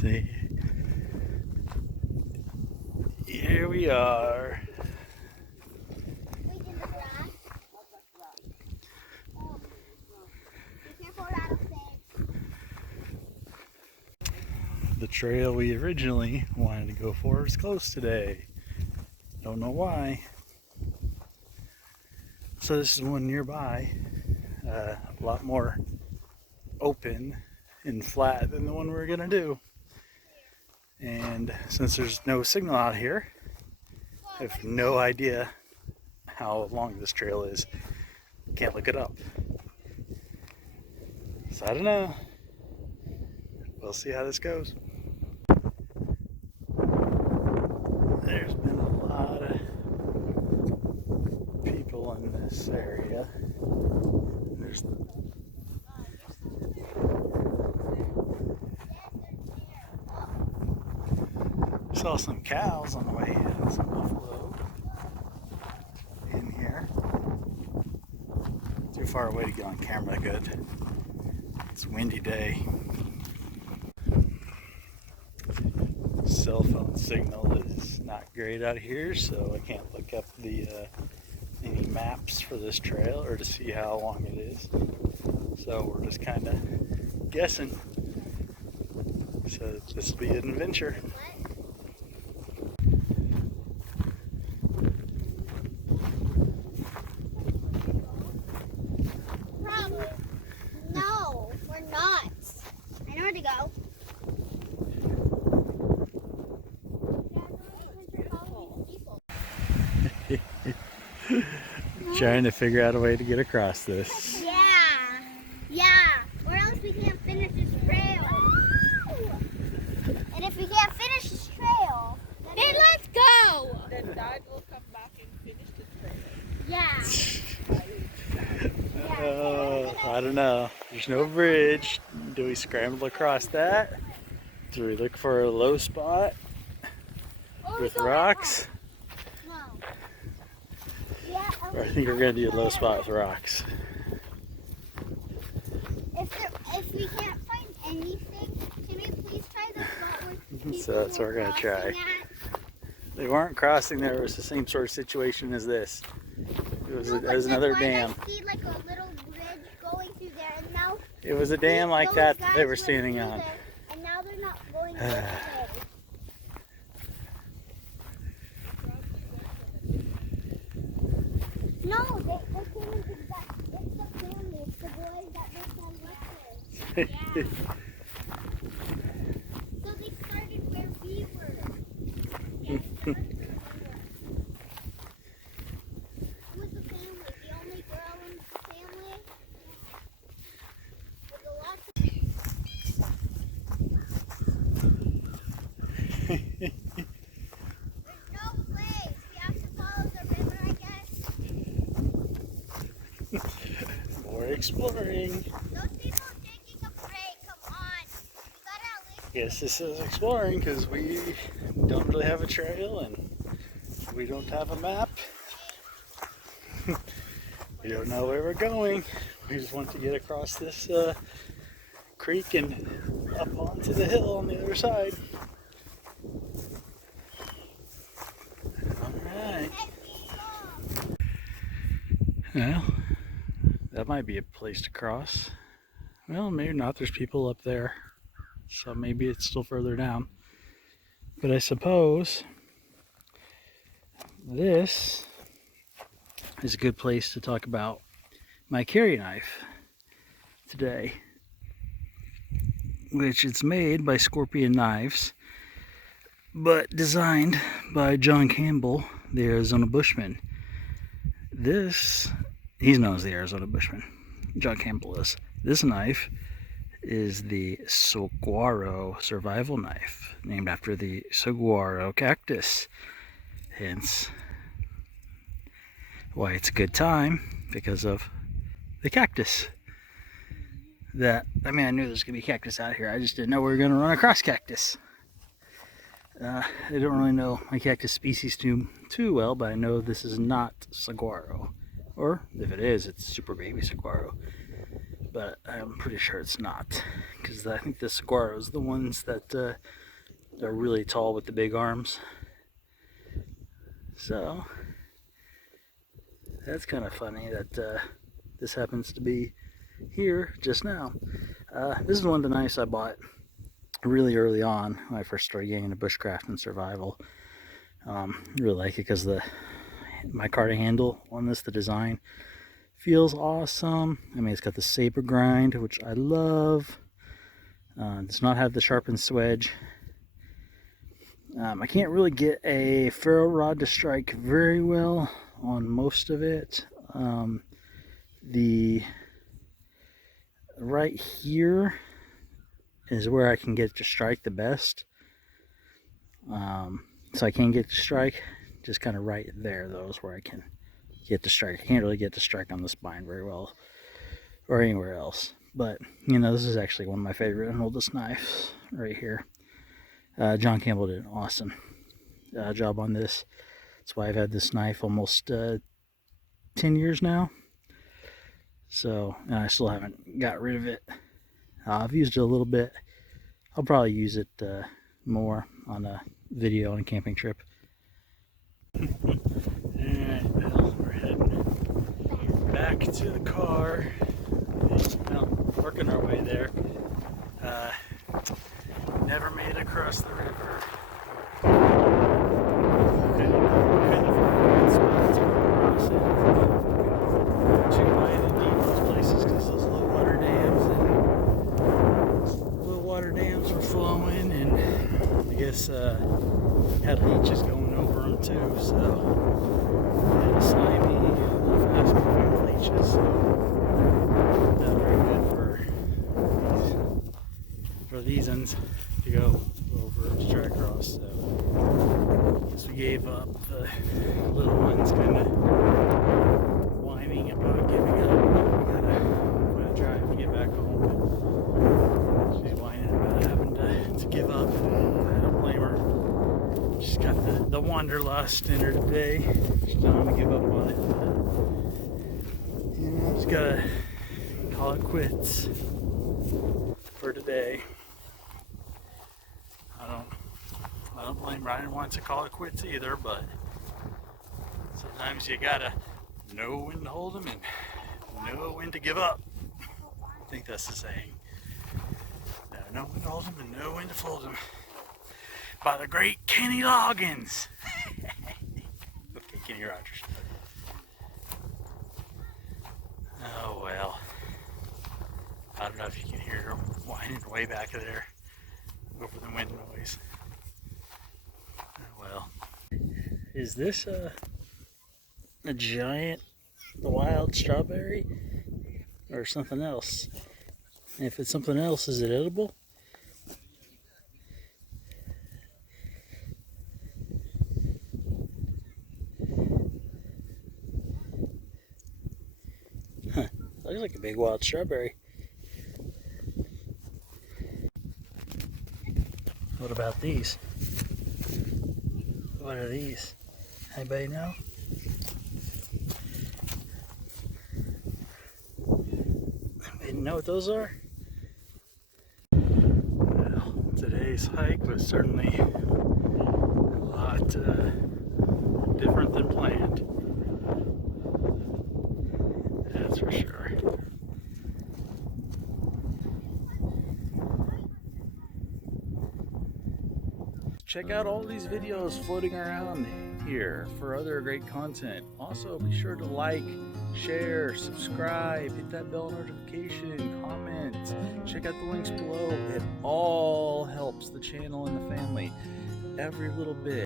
See, here we are. The trail we originally wanted to go for is closed today. Don't know why. So this is one nearby, a lot more open and flat than the one we're gonna do. And since there's no signal out here, I have no idea how long this trail is. Can't look it up. So I don't know. We'll see how this goes. There's been a lot of people in this area. There's saw some cows on the way in, some buffalo in here. Too far away to get on camera good. It's a windy day. Cell phone signal is not great out here, so I can't look up the any maps for this trail or to see how long it is. So we're just kind of guessing. So this will be an adventure. No, we're not. I know where to go. Trying to figure out a way to get across this. Yeah, or else we can't finish this trail. And if we can't finish this trail, then let's go. Then Dad will come back and finish the trail. Yeah. I don't know. There's no bridge. Do we scramble across that? Do we look for a low spot with rocks? No. Yeah. Or I think we're gonna do a low spot with rocks. If we can't find anything, can we please try the spot where So that's what we're gonna try. They weren't crossing there. It was the same sort of situation as this. It was another dam. I see like a little bridge going through there, and now It was a dam like that they were standing on. And now they're not going this way. No, they came into that. It's the family. It's the boys that make them lectures. Yeah. So they started where we were. Who was the family? The only girl in the family? With a lot of... There's no place. We have to follow the river, I guess. More exploring. Those people are taking a break. Come on. We gotta at least... Yes, this is exploring because we don't really have a trail and we don't have a map. We don't know where we're going. We just want to get across this creek and up onto the hill on the other side. Alright. Well, that might be a place to cross. Well, maybe not. There's people up there. So maybe it's still further down. But I suppose this is a good place to talk about my carry knife today, which it's made by Scorpion Knives, but designed by John Campbell, the Arizona Bushman. He's known as the Arizona Bushman. John Campbell is. This knife is the Saguaro survival knife, named after the saguaro cactus. Hence why it's a good time, because of the cactus. I knew there was going to be cactus out here. I just didn't know we were going to run across cactus. I don't really know my cactus species too well, but I know this is not saguaro. Or if it is, it's super baby saguaro. But but I'm pretty sure it's not, because I think the Saguaro is the ones that are really tall with the big arms. So that's kind of funny that this happens to be here just now. This is one of the knives I bought really early on when I first started getting into bushcraft and survival. Really like it because the micarta handle on this, the design feels awesome. I mean, it's got the saber grind, which I love. Does not have the sharpened swedge. I can't really get a ferro rod to strike very well on most of it. The right here is where I can get to strike the best. So I can get to strike, just kind of right there, though, is where I can get to strike. I can't really get to strike on the spine very well, or anywhere else. But, you know, this is actually one of my favorite and oldest knives right here. John Campbell did an awesome job on this. That's why I've had this knife almost 10 years now. So, and I still haven't got rid of it. I've used it a little bit. I'll probably use it more on a video on a camping trip. Alright, well, we're heading back to the car. Well, working our way there. Never made it across the river. Kind of a good spot to cross it. Too wide and deep those places because those low water dams were flowing, and I guess had leeches going over them too, so had a slimy, fast moving leeches, so not very good for these ones to go over to try across. So I guess we gave up. The little ones kind of whining about giving up. We gotta drive to get back home, but she's whining about having to give up, and I don't blame her. She's got the wanderlust in her today. She's not going to give up on it. But, you know, just gotta call it quits for today. I don't blame her. I didn't want to call it quits either, but sometimes you gotta know when to hold them and know when to give up. I think that's the saying. Gotta know when to hold them and know when to fold them. By the great Kenny Loggins. Okay, Kenny Rogers. Oh well. I don't know if you can hear her whining way back there over the wind noise. Oh well. Is this a giant wild strawberry or something else? And if it's something else, is it edible? Looks like a big wild strawberry. What about these? What are these? Anybody know? Anybody know what those are? Well, today's hike was certainly a lot different than planned. That's for sure. Check out all these videos floating around here for other great content. Also, be sure to like, share, subscribe, hit that bell notification, comment, check out the links below. It all helps the channel and the family. Every little bit.